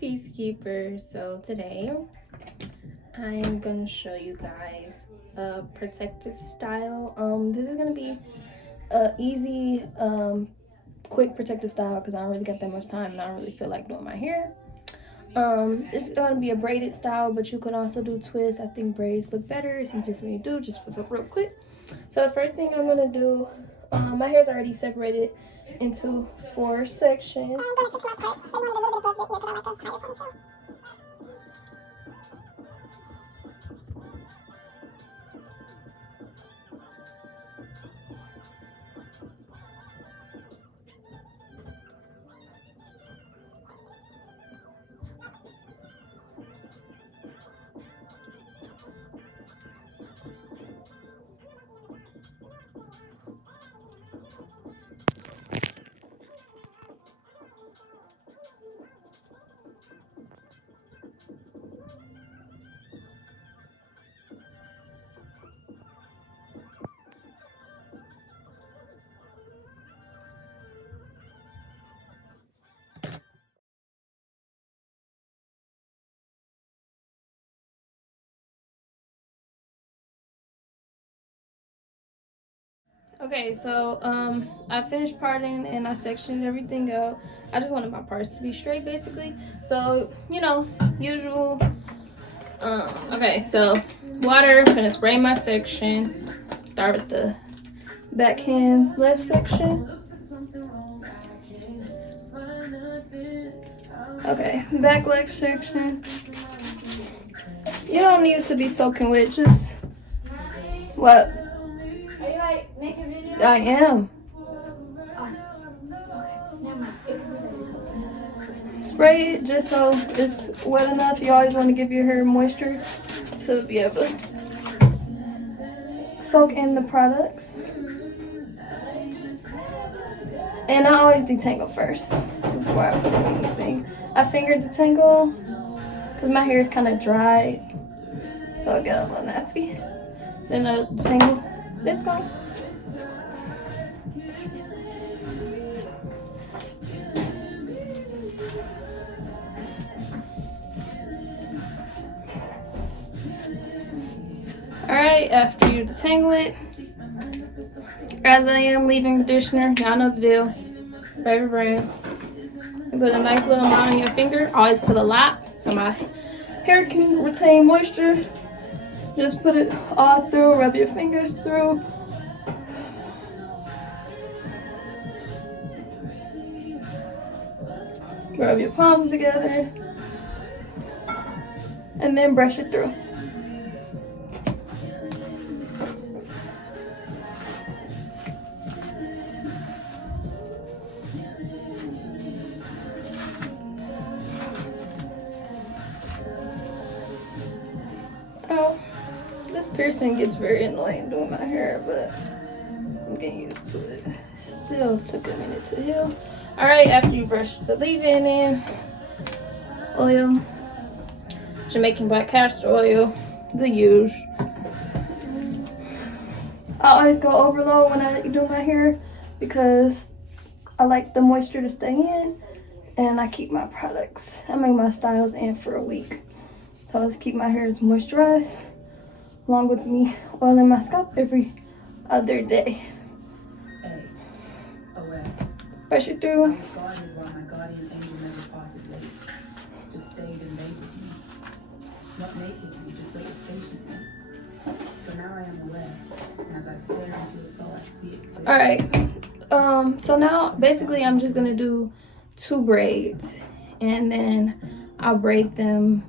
Peacekeeper. So today I'm gonna show you guys a protective style. This is gonna be a easy quick protective style because I don't really got that much time and I don't really feel like doing my hair. It's gonna be a braided style, but you can also do twists. I think braids look better. It's easier for me to do. Just flip up real quick. So the first thing I'm gonna do, my hair's already separated into 4 sections. I'm gonna fix my part. So you want it a little bit above your ear because I like a higher ponytail. Okay, so I finished parting and I sectioned everything out. I just wanted my parts to be straight basically. So, you know, usual. Okay, so water, I'm gonna spray my section. Start with the backhand left section. Okay, back left section. You don't need it to be soaking wet, just what? Are you like making videos? I am. Spray it just so it's wet enough. You always want to give your hair moisture to be able to soak in the products. And I always detangle first before I put anything. I finger detangle because my hair is kind of dry, so I get a little nappy. Then I detangle this one. Alright, after you detangle it, as I am leaving conditioner, y'all know the deal. Favorite brand. You put a nice little amount on your finger. Always put a lot so my hair can retain moisture. Just put it all through, rub your fingers through. Rub your palms together. And then brush it through. Oh, this piercing gets very annoying doing my hair, but I'm getting used to it. Still took a minute to heal. Alright, after you brush the leave-in in, oil, Jamaican black castor oil, the use. I always go overload when I do my hair because I like the moisture to stay in, and I keep my products. I make my styles in for a week. So I just keep my hair moisturized along with me oiling my scalp every other day. Brush it through. Not naked, you just wait patiently. So now I am aware, and as I stare into your soul, I see it clearly. Alright, so now basically I'm just gonna do 2 braids and then I'll braid them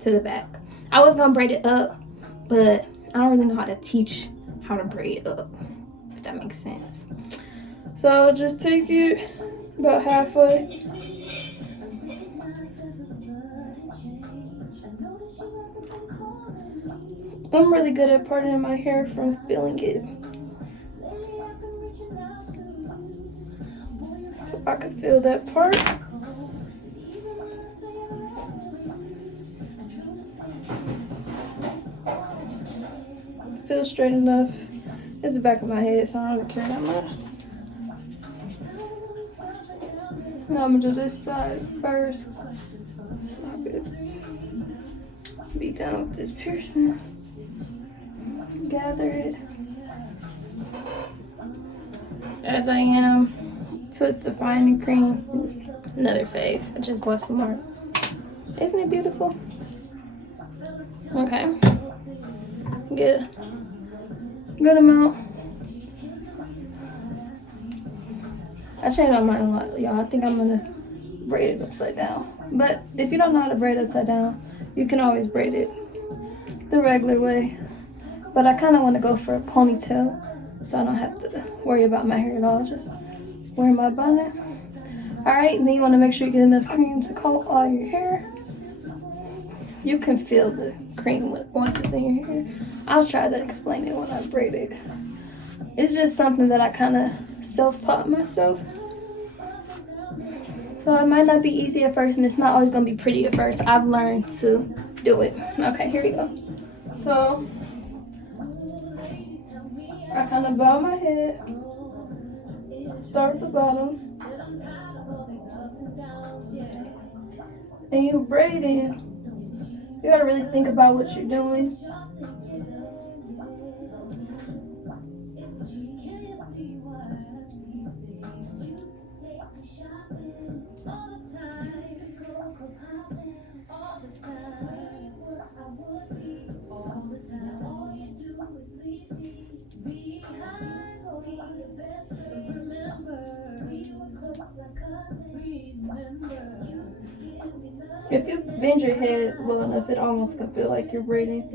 to the back. I was gonna braid it up, but I don't really know how to teach how to braid up, if that makes sense. So just take it about halfway. I'm really good at parting my hair from feeling it. So I can feel that part. Feel straight enough. It's the back of my head, so I don't care that much. Now I'm gonna do this side first. Stop it. Be done with this piercing. Gather it. As I am. Twist the finding cream. Another fave. I just bought some more. Isn't it beautiful? Okay. Get a good amount. I changed my mind a lot, y'all. I think I'm gonna braid it upside down. But if you don't know how to braid upside down, you can always braid it the regular way. But I kind of want to go for a ponytail, so I don't have to worry about my hair at all. Just wear my bonnet. Alright, and then you want to make sure you get enough cream to coat all your hair. You can feel the cream once it's in your hair. I'll try to explain it when I braid it. It's just something that I kind of self-taught myself. So it might not be easy at first, and it's not always going to be pretty at first. I've learned to do it. Okay, here we go. So I kind of bow my head. Start at the bottom. And you braid in. You gotta really think about what you're doing. If you bend your head low enough, it almost can feel like you're braiding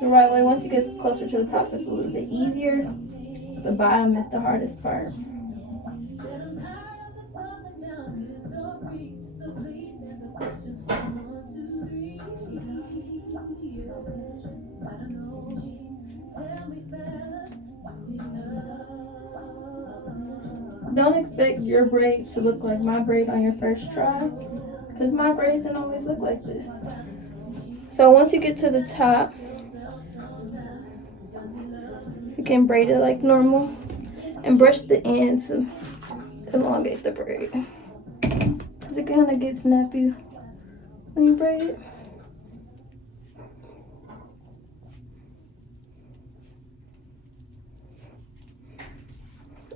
the right way. Once you get closer to the top, it's a little bit easier. The bottom is the hardest part. Don't expect your braid to look like my braid on your first try, because my braids don't always look like this. So once you get to the top, you can braid it like normal and brush the end to elongate the braid, because it kind of gets nappy when you braid it.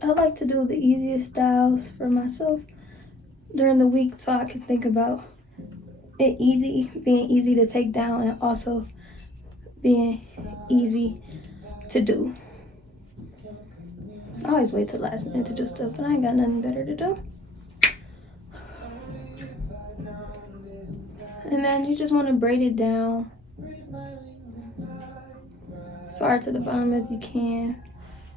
I like to do the easiest styles for myself during the week, so I can think about it being easy to take down, and also being easy to do. I always wait till last minute to do stuff, but I ain't got nothing better to do. And then you just want to braid it down as far to the bottom as you can.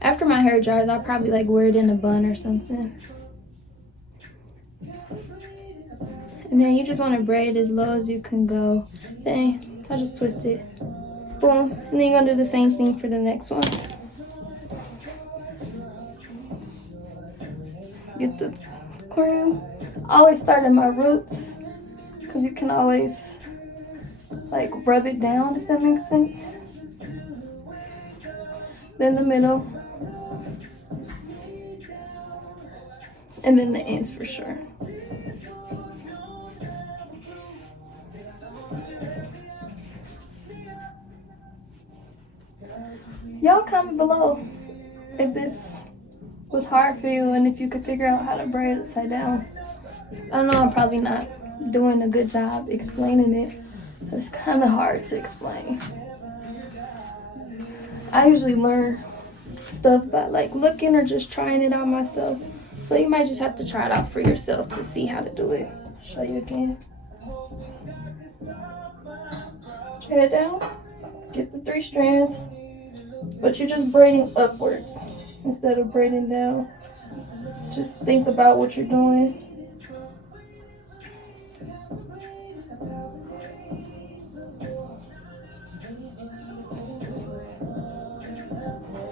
After my hair dries, I'll probably like wear it in a bun or something. And then you just want to braid as low as you can go. Then I just twist it. Boom. And then you're going to do the same thing for the next one. Get the cream. I always start at my roots, because you can always like rub it down, if that makes sense. Then the middle. And then the ends for sure. Y'all comment below if this was hard for you and if you could figure out how to braid upside down. I know I'm probably not doing a good job explaining it. It's kind of hard to explain. I usually learn stuff by like looking or just trying it out myself. So you might just have to try it out for yourself to see how to do it. I'll show you again. Put your head down. Get the 3 strands. But you're just braiding upwards instead of braiding down. Just think about what you're doing.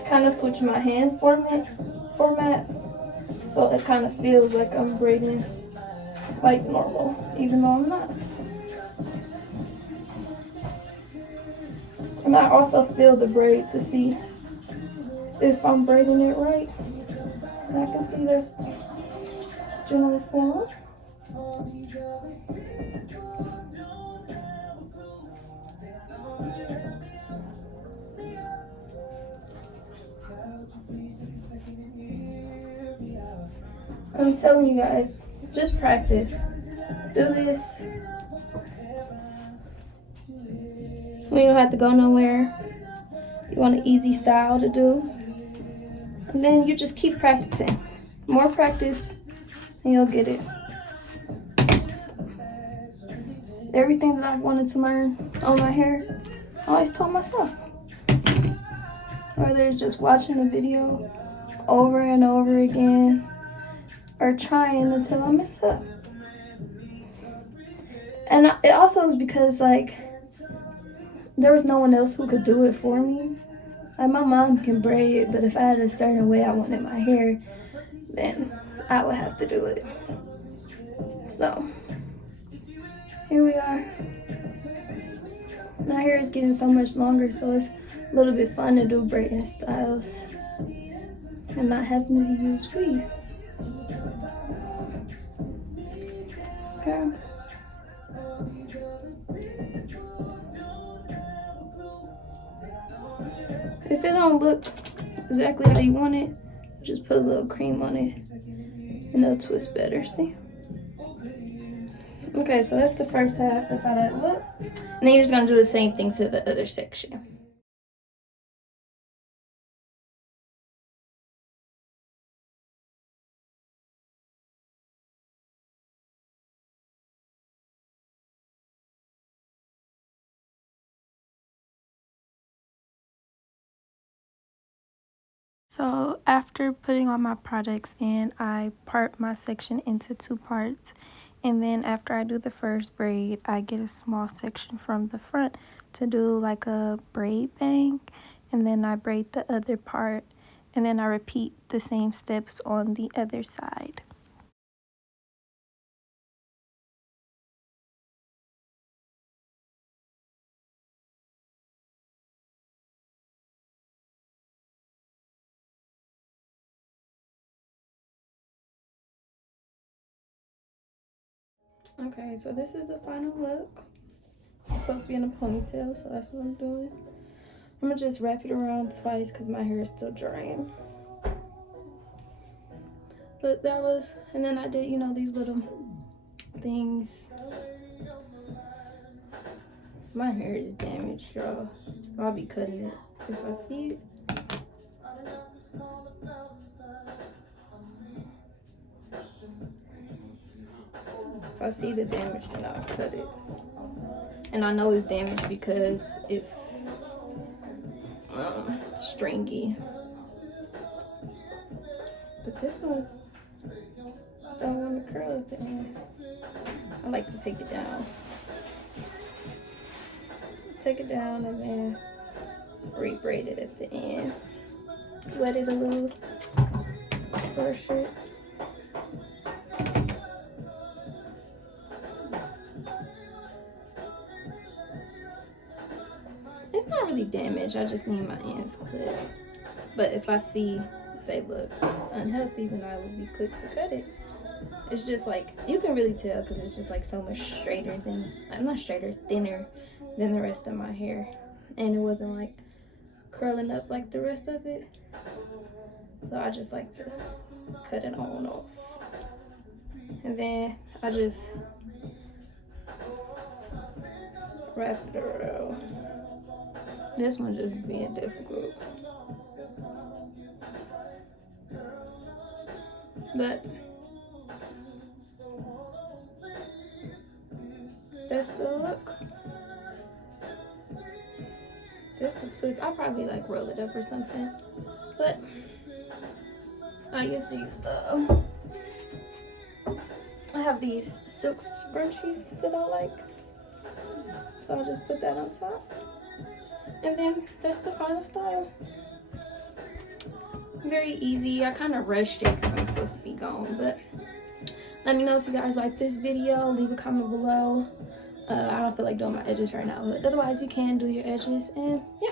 Kind of switch my hand format, so it kind of feels like I'm braiding like normal, even though I'm not. And I also feel the braid to see if I'm braiding it right. And I can see this general form. I'm telling you guys, just practice. Do this. We don't have to go nowhere. You want an easy style to do. And then you just keep practicing. More practice and you'll get it. Everything that I wanted to learn on my hair, I always taught myself. Whether it's just watching the video over and over again or trying until I mess up. And it also is because, like, there was no one else who could do it for me. Like, my mom can braid, but if I had a certain way I wanted my hair, then I would have to do it. So, here we are. My hair is getting so much longer, so it's a little bit fun to do braiding styles and not having to use weave. Okay. If it don't look exactly how you want it, just put a little cream on it and it'll twist better, see? Okay, so that's the first half, that's how that look. And then you're just gonna do the same thing to the other section. So after putting all my products in, I part my section into 2 parts. And then after I do the first braid, I get a small section from the front to do like a braid bang. And then I braid the other part. And then I repeat the same steps on the other side. Okay, so this is the final look. It's supposed to be in a ponytail, so that's what I'm doing. I'm gonna just wrap it around twice because my hair is still drying. But that was, and then I did, you know, these little things. My hair is damaged, y'all, so I'll be cutting it if I see it. If I see the damage, then I'll cut it. And I know it's damaged because it's stringy. But this one don't want to curl at the end. I like to take it down. Take it down and then re-braid it at the end. Wet it a little. Brush it. It's not really damaged. I just need my ends clipped. But if I see they look unhealthy, then I will be quick to cut it. It's just like, you can really tell because it's just like so much straighter than, I'm not straighter, thinner than the rest of my hair. And it wasn't like curling up like the rest of it. So I just like to cut it on off. And then I just wrap it around. This one just being difficult. But that's the look. This one twists. I'll probably like roll it up or something. But I usually I have these silk scrunchies that I like. So I'll just put that on top. And then that's the final style. Very easy. I kind of rushed it because I'm supposed to be gone. But let me know if you guys like this video. Leave a comment below. I don't feel like doing my edges right now. But otherwise, you can do your edges. And yeah.